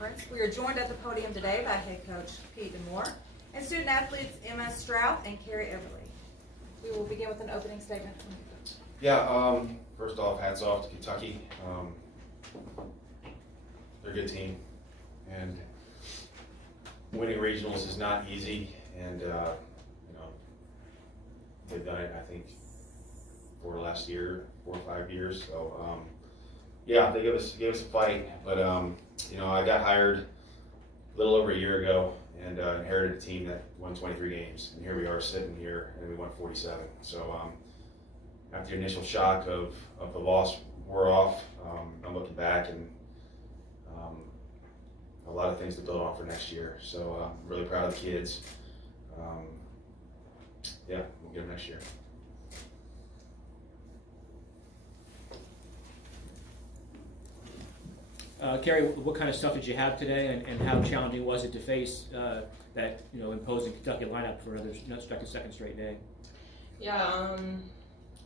Conference. We are joined at the podium today by head coach Pete D'Amour and student athletes Emma Strouth and Carrie Everly. We will begin with an opening statement from you, Coach. Yeah, first off, hats off to Kentucky. They're a good team, and winning regionals is not easy, and they've done it, I think, for the last 4 or 5 years. So yeah, they gave us a fight, but I got hired a little over a year ago and inherited a team that won 23 games, and here we are sitting here, and we won 47. So after the initial shock of the loss wore off, I'm looking back and a lot of things to build on for next year. So I'm really proud of the kids. Yeah, we'll get them next year. Carrie, what kind of stuff did you have today, and how challenging was it to face that imposing Kentucky lineup for another second straight day? Yeah,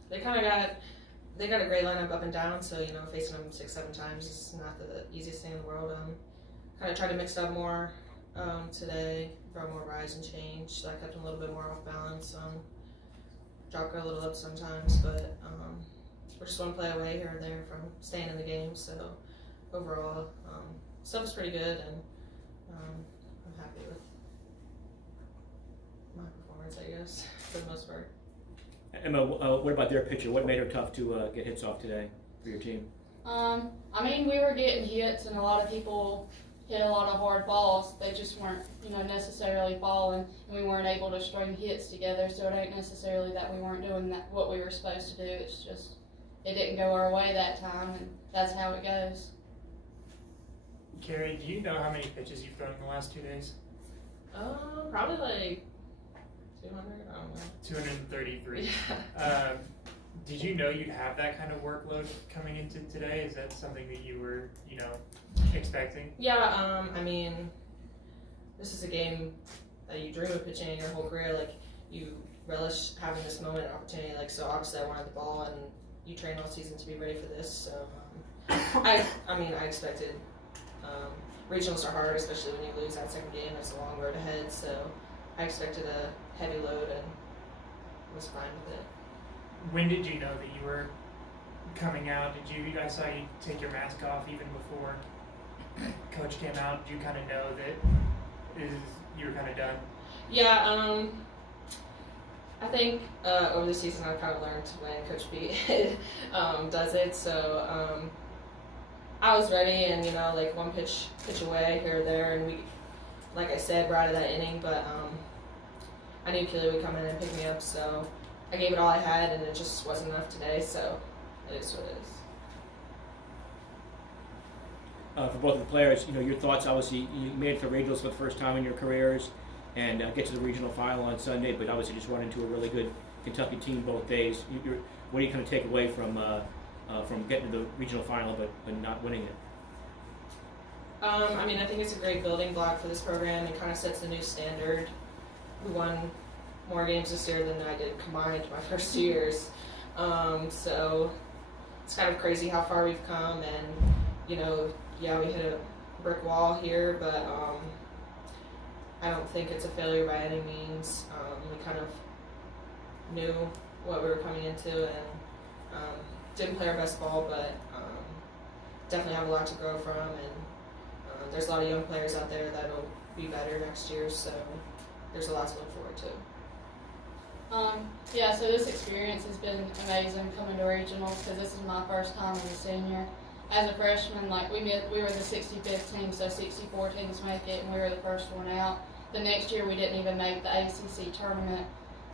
they got a great lineup up and down. So facing them 6-7 times is not the easiest thing in the world. Kind of tried to mix it up more today, throw more rise and change. So I kept them a little bit more off balance. Drop her a little up sometimes, but we're just one play away here or there from staying in the game. So overall, stuff was pretty good, and I'm happy with my performance, I guess, for the most part. Emma, what about their pitcher? What made her tough to get hits off today for your team? We were getting hits, and a lot of people hit a lot of hard balls. They just weren't, necessarily falling, and we weren't able to string hits together. So it ain't necessarily that we weren't doing what we were supposed to do. It's just it didn't go our way that time, and that's how it goes. Carrie, do you know how many pitches you've thrown in the last 2 days? Probably like 200. I don't know. 233. Yeah. Did you know you'd have that kind of workload coming into today? Is that something that you were, expecting? Yeah, this is a game that you dream of pitching in your whole career. Like, you relish having this moment and opportunity. Like, so obviously I wanted the ball, and you train all season to be ready for this. So, I expected. Regionals are hard, especially when you lose that second game. There's a long road ahead, so I expected a heavy load and was fine with it. When did you know that you were coming out? I saw you take your mask off even before Coach came out. Did you kind of know that you were kind of done? Yeah, I think over the season I've kind of learned when Coach Pete does it. So I was ready, and one pitch away here or there, and we, like I said, we're out of that inning. But I knew Keely would come in and pick me up, so I gave it all I had, and it just wasn't enough today. So it is what it is. For both of the players, your thoughts. Obviously, you made it to regionals for the first time in your careers, and get to the regional final on Sunday. But obviously, just run into a really good Kentucky team both days. What do you kind of take away from getting to the regional final but not winning it? I think it's a great building block for this program. It kind of sets a new standard. We won more games this year than I did combined my first 2 years. So it's kind of crazy how far we've come, and we hit a brick wall here, but I don't think it's a failure by any means. We kind of knew what we were coming into, and didn't play our best ball, but definitely have a lot to grow from, and there's a lot of young players out there that'll be better next year, so there's a lot to look forward to. So this experience has been amazing coming to regionals, because this is my first time as a senior. As a freshman, we were the 65th team, so 64 teams make it, and we were the first one out. The next year we didn't even make the ACC tournament.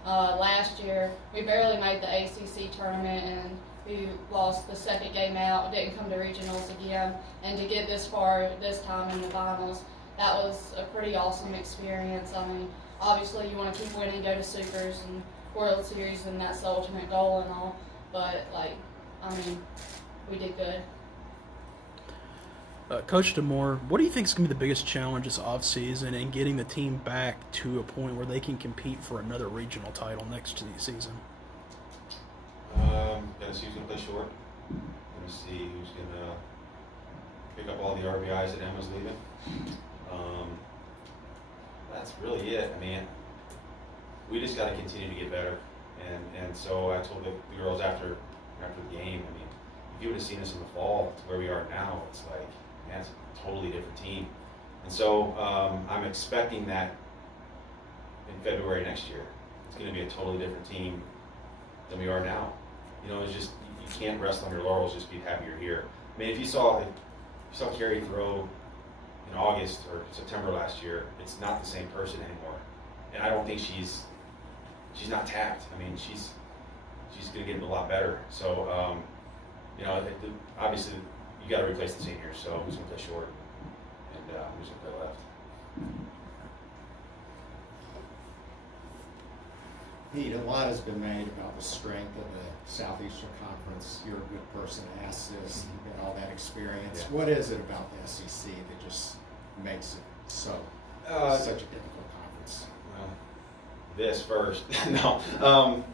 Last year we barely made the ACC tournament, and we lost the second game out, didn't come to regionals again, and to get this far this time in the finals, that was a pretty awesome experience. Obviously you want to keep winning, go to Supers and World Series, and that's the ultimate goal and all, but we did good. Coach D'Amour, what do you think is going to be the biggest challenge this offseason in getting the team back to a point where they can compete for another regional title next season? Gonna see who's gonna play short. Gonna see who's gonna pick up all the RBIs that Emma's leaving. That's really it. I mean, we just got to continue to get better. And so I told the girls after the game, I mean, if you would have seen us in the fall to where we are now, it's like, man, it's a totally different team. And so I'm expecting that in February next year. It's going to be a totally different team than we are now. You know, it's just, you can't rest on your laurels, just be happy you're here. I mean, if you saw Carrie throw in August or September last year, it's not the same person anymore. And I don't think she's not tapped. I mean, she's going to get a lot better. So, you know, obviously you got to replace the seniors. So who's going to play short and who's going to play left? Pete, a lot has been made about the strength of the Southeastern Conference. You're a good person to ask this. You've got all that experience. Yeah. What is it about the SEC that just makes it such a difficult conference? Well, this first. No.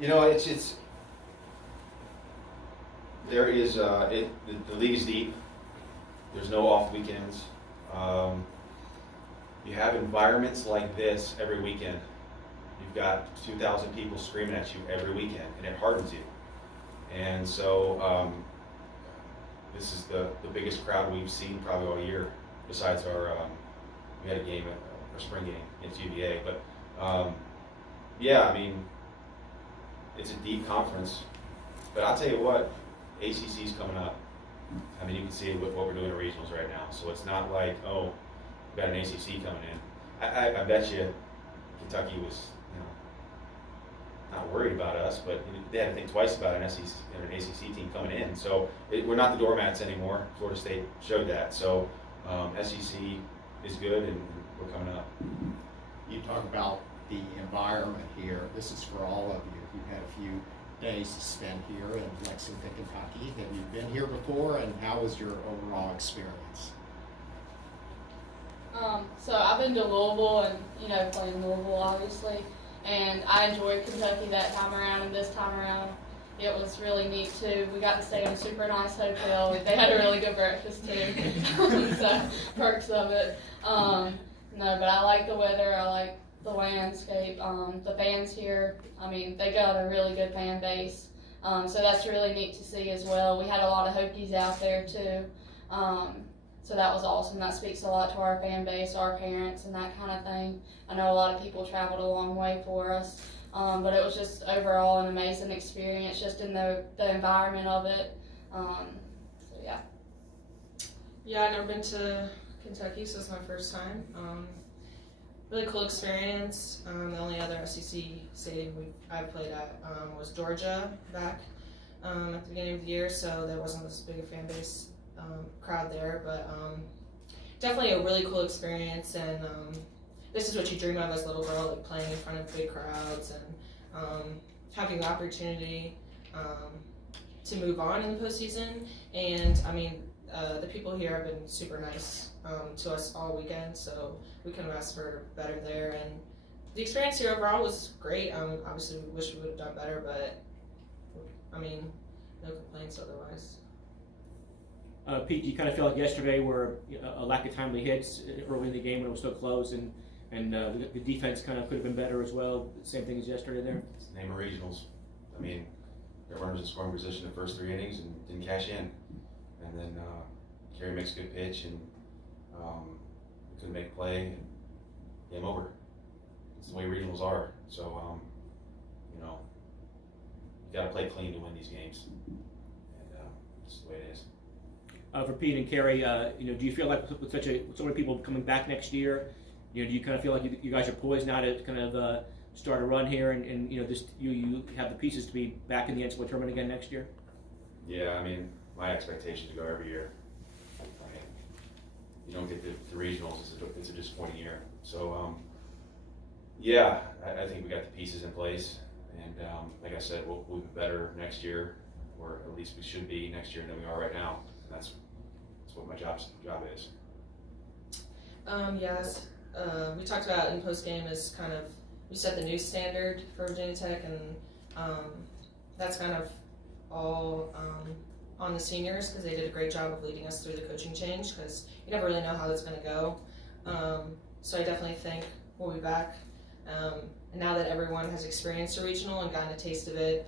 You know, it's there is the league is deep. There's no off weekends. You have environments like this every weekend. You've got 2,000 people screaming at you every weekend, and it hardens you. And so this is the biggest crowd we've seen probably all year, besides our we had a game, our spring game against UVA. But yeah, I mean, it's a deep conference. But I'll tell you what, ACC's coming up. I mean, you can see what we're doing in regionals right now. So it's not like, oh, we've got an ACC coming in. I bet you Kentucky was, not worried about us, but they had to think twice about an SEC or an ACC team coming in. So we're not the doormats anymore. Florida State showed that. So SEC is good, and we're coming up. You talk about the environment here. This is for all of you. You've had a few days to spend here in Lexington, Kentucky. Have you been here before, and how was your overall experience? So I've been to Louisville and, playing Louisville, obviously. And I enjoyed Kentucky that time around, and this time around it was really neat too. We got to stay in a super nice hotel. They had a really good breakfast too. So perks of it. No, but I like the weather. I like the landscape. The fans here, I mean, they got a really good fan base. So that's really neat to see as well. We had a lot of Hokies out there too. So that was awesome. That speaks a lot to our fan base, our parents, and that kind of thing. I know a lot of people traveled a long way for us, but it was just overall an amazing experience, just in the environment of it. So yeah. Yeah, I've never been to Kentucky, so it's my first time. Really cool experience. The only other SEC stadium I've played at was Georgia back at the beginning of the year, so there wasn't as big a fan base crowd there, but definitely a really cool experience. And this is what you dream of as a little girl, like playing in front of big crowds and having the opportunity to move on in the postseason. And I mean, the people here have been super nice to us all weekend, so we couldn't ask for better there. And the experience here overall was great. Obviously, we wish we would have done better, but I mean, no complaints otherwise. Pete, do you kind of feel like yesterday were a lack of timely hits early in the game when it was still close, and the defense kind of could have been better as well? Same thing as yesterday there? It's the name of regionals. I mean, their runners in scoring position the first 3 innings and didn't cash in. And then Carrie makes a good pitch and couldn't make a play, and game over. It's the way regionals are. So, you got to play clean to win these games. And it's the way it is. For Pete and Carrie, do you feel like with so many people coming back next year, do you kind of feel like you guys are poised now to kind of start a run here, and you have the pieces to be back in the NCAA tournament again next year? Yeah, I mean, my expectation is to go every year. I mean, you don't get the regionals; it's a disappointing year. So, yeah, I think we got the pieces in place, and like I said, we'll be better next year, or at least we should be next year than we are right now. That's what my job is. Yes, we talked about in post game is kind of we set the new standard for Virginia Tech, and that's kind of all on the seniors because they did a great job of leading us through the coaching change because you never really know how that's going to go. So I definitely think we'll be back. And now that everyone has experienced a regional and gotten a taste of it,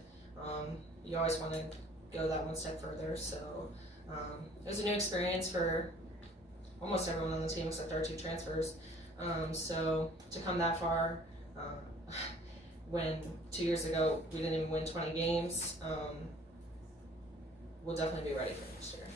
you always want to go that one step further. So it was a new experience for almost everyone on the team except our 2 transfers. So to come that far, when 2 years ago we didn't even win 20 games, we'll definitely be ready for next year.